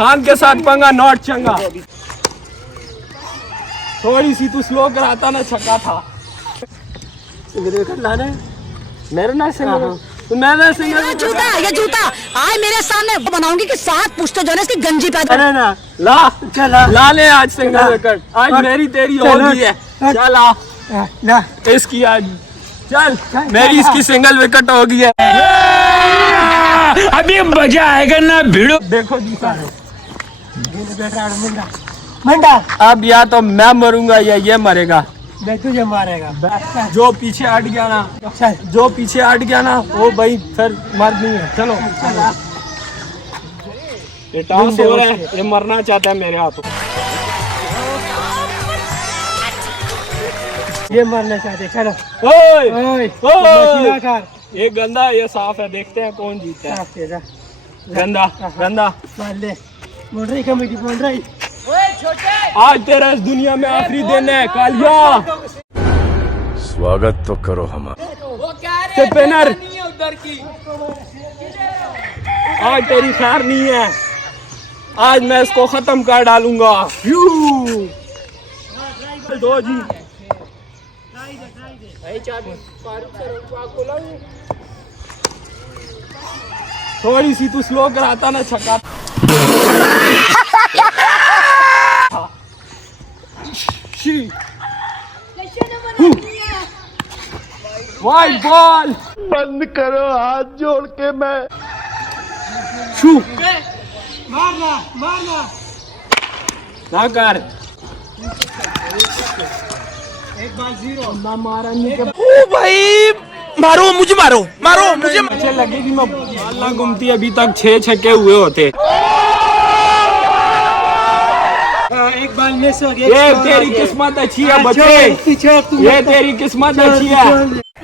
खान के साथ पंगा नॉट चंगा। थोड़ी सी तू स्लो कराता ना छक्का था। मेरे ना सिंगल मैंने सिंगल जूता ये जूता आज मेरे सामने बनाऊंगी कि 7 पुश्ते जो है इसकी गंजी पैदा। अरे ना ला ले आज सिंगल विकेट। आज मेरी तेरी होगी है। चल आ इसकी आज चल मेरी इसकी सिंगल विकेट हो गई है। अभी मजा आएगा ना भिड़ो। देखो मंडा अब या तो मैं मरूंगा या ये मरेगा। मैं तुझे मारेगा। जो पीछे हट गया ना वो भाई फिर मर नहीं है। चलो ये टांग सो रहा है, ये मरना चाहता है मेरे हाथों। ये मरना चाहते। चलो ओए ये गंदा ये साफ है। देखते हैं कौन जीतता है। गंदा मार ले। बोल रही कमेटी बोल रही आज तेरा इस दुनिया में आखिरी दिन है कालिया। स्वागत तो करो हमारा। स्पिनर आज तेरी खैर नहीं है। आज मैं इसको खत्म कर डालूंगा। दो जी थोड़ी सी तू स्लो कराता ना छक्का। वाइड बॉल बंद करो हाथ जोड़ के। मैं मारना ना कर। एक बार 0 ना मारा नहीं के ओ भाई मारो मुझे अच्छे लगेगी। मैं बाल ना घूमती अभी तक 6 छक्के हुए होते। एक बार मिस हो गया। ये तेरी किस्मत अच्छी है बच्चे। ये तेरी किस्मत अच्छी है।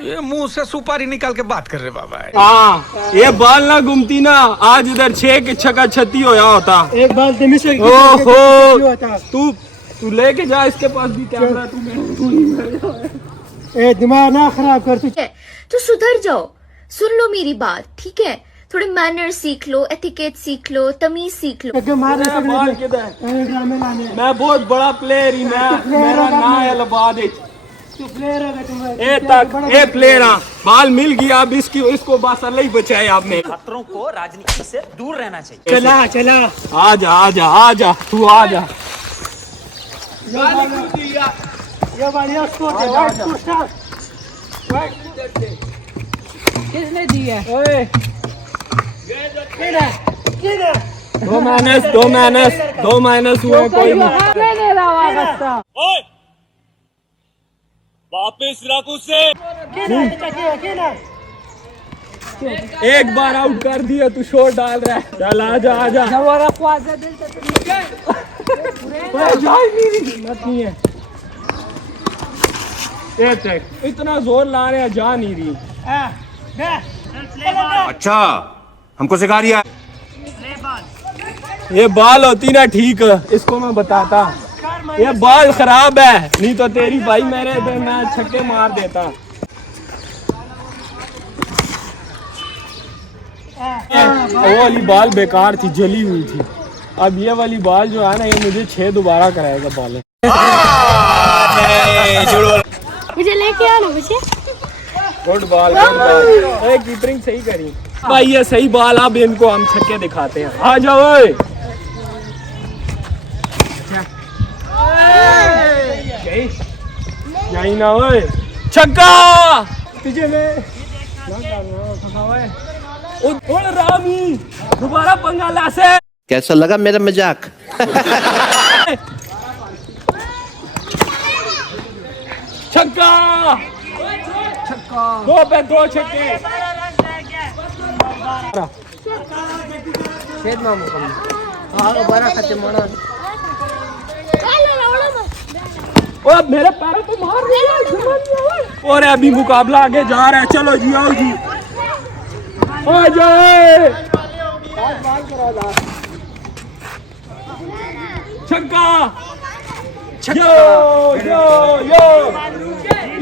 ये मुंह से सुपारी निकाल के बात कर रहे बाबा। हाँ ये बाल ना घूमती ना आज इधर 6 के छक्का 36 होया होता। एक बार मिस हो ओहो तू लेके जा इसके पास भी कैमरा। ए दिमाग ना खराब कर तू। तो सुधर जाओ। सुन लो मेरी बात ठीक है। थोड़े मैनर सीख लो, एथिकेट सीख लो, तमीज सीख लो। बाल किधर? मैं बहुत बड़ा प्लेयर ही मैं। मेरा नाम है लबाद। ए प्लेयर बाल मिल गया। अब इसको बस अल्लाह ही बचाए। आपने खतरों को राजनीति से दूर रहना चाहिए। चला आजा तू आजा। किसने दी है? दो माइनस हुए। कोई वापिस रख उसे। एक बार आउट कर दिया तू शॉट डाल रहा है। चल आजा नहीं है। इतना जोर ला रहे हैं जा नहीं रही। अच्छा हमको सिखा रिया। ये बाल होती ना ठीक इसको मैं बताता। ये बाल खराब है नहीं तो तेरी भाई मेरे पे मैं छक्के मार देता। वो वाली बाल बेकार थी, जली हुई थी। अब ये वाली बाल जो है ना ये मुझे 6 दोबारा कराएगा बाल। मुझे लेके आना मुझे। गुड बॉल कीपरिंग सही करी भाई। ये सही बाल। अब इनको हम छक्के दिखाते हैं। आ जाओ यही ना ओए छक्का तुझे में रामी दोबारा पंगा ला से। कैसा लगा मेरा मजाक? छक्का 2 पे 2 छक्के। और मेरे पैरों पे मार दिया। और अभी मुकाबला आगे जा रहा है। चलो जी आओ जी आ जाए। छक्का यो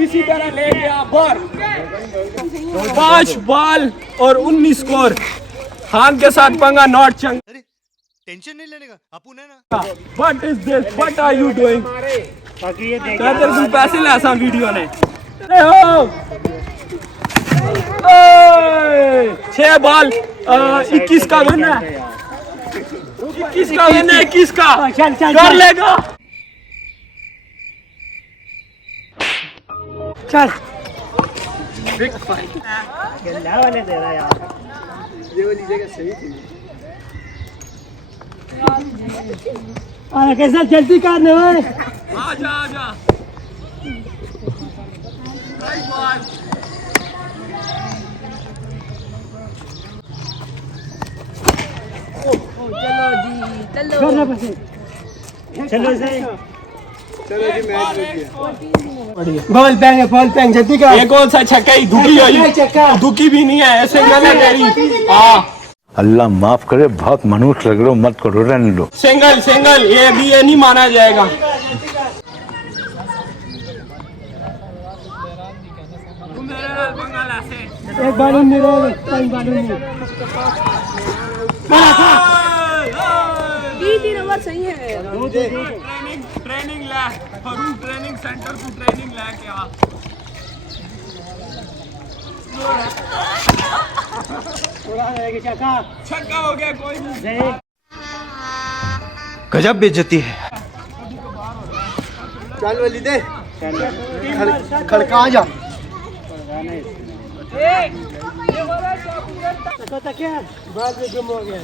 इसी तरह ले गया पर 5 बॉल और 19 स्कोर। खान के साथ पंगा नॉट चंगा। टेंशन नहीं लेने का अपुन है ना। What is this? What are you doing? बाकी ये देख क्या तेरे को पैसे ले आसा वीडियो ने? ए हो! 6 बॉल 21 का विन है। 21 का विन है, 21 का कर लेगा। चल गल्ला वाले दे रहा यार। ये वाली जगह सही थी। अरे कैसा जल्दी करने वाले। आजा आजा। Right ball. चलो जी चलो सही। चलो जी मैच बॉल पैंग जल्दी कर। ये कौन सा छक्का ही धुकी हुई? धुकी भी नहीं है, ऐसे गलत तेरी। हाँ अल्लाह माफ करे, बहुत मनुष्य लग रहे हो, मत करो, रहने दो। सिंगल सिंगल, ये नहीं माना जाएगा। एक बार नहीं रहे, एक बार नहीं। ट्रेनिंग ले फरूक, ट्रेनिंग सेंटर को ट्रेनिंग ले क्या? छक्का हो गया, कोई नहीं। गजब बेइज्जती है। चल वाली दे खड़का जा। बॉल भी गुम हो गया।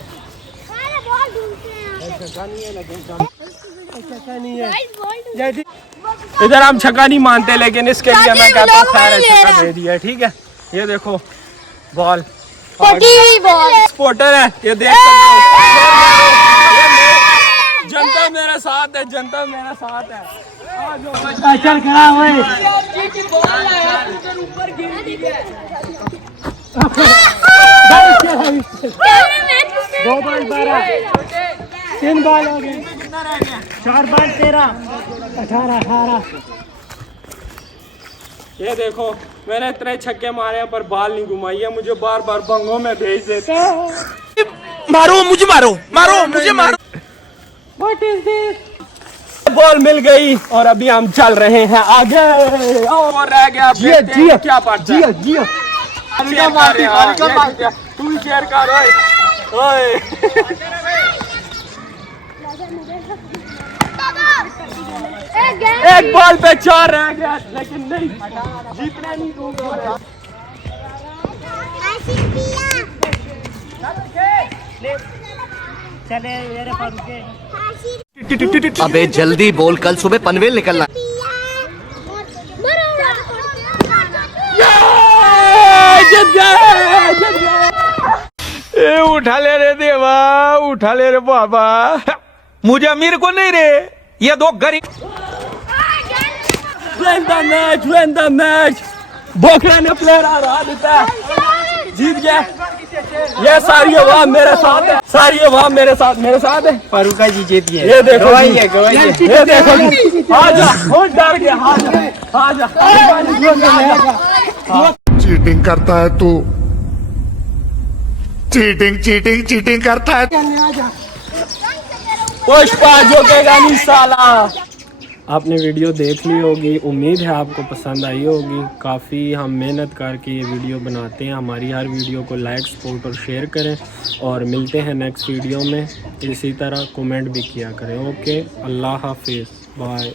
इधर हम छक्का नहीं मानते, लेकिन इसके लिए मैं कहता हूँ खैर है, छक्का दे दिया। ठीक है, ये देखो बॉल स्पोर्टर है, ये देख सकते हो। जनता मेरा साथ है, जनता मेरा साथ है। चल खड़ा हुए। दो बॉल 12, 3 बॉल हो गए, 4 बॉल 13, 18। ये देखो मैंने इतने छक्के मारे हैं पर बॉल नहीं घुमाई है, मुझे बार बार बंगों में भेज देते हैं। मारो मुझे, मारो मारो मुझे, मारो। What is this? बॉल मिल गई और अभी हम चल रहे हैं आगे। और रह गया क्या पड़ता है? जिया तू ही शेयर कर। ओए एक बॉल पे 4 रह गया, लेकिन नहीं जीतना नहीं दूंगा। चले मेरे फारूक। अबे जल्दी बोल, कल सुबह पनवेल निकलना। जीत गए। ए उठा ले रे देवा, उठा ले रे बाबा, मुझे अमीर को नहीं रे, ये 2 गरीब। win the match। बोखरा ने प्लेयर हरा देता है, जीत गया। ये सारी आवाम मेरे साथ है, सारी आवाम मेरे साथ है। फारूका जी जीत गए। ये देखो ये देखो, आजा बहुत डर गया। आजा चीटिंग करता है तू, चीटिंग करता है। पुष्पा झुकेगा नहीं साला। आपने वीडियो देख ली होगी, उम्मीद है आपको पसंद आई होगी। काफ़ी हम मेहनत करके ये वीडियो बनाते हैं। हमारी हर वीडियो को लाइक, सपोर्ट और शेयर करें, और मिलते हैं नेक्स्ट वीडियो में। इसी तरह कमेंट भी किया करें। ओके, अल्लाह हाफिज़, बाय।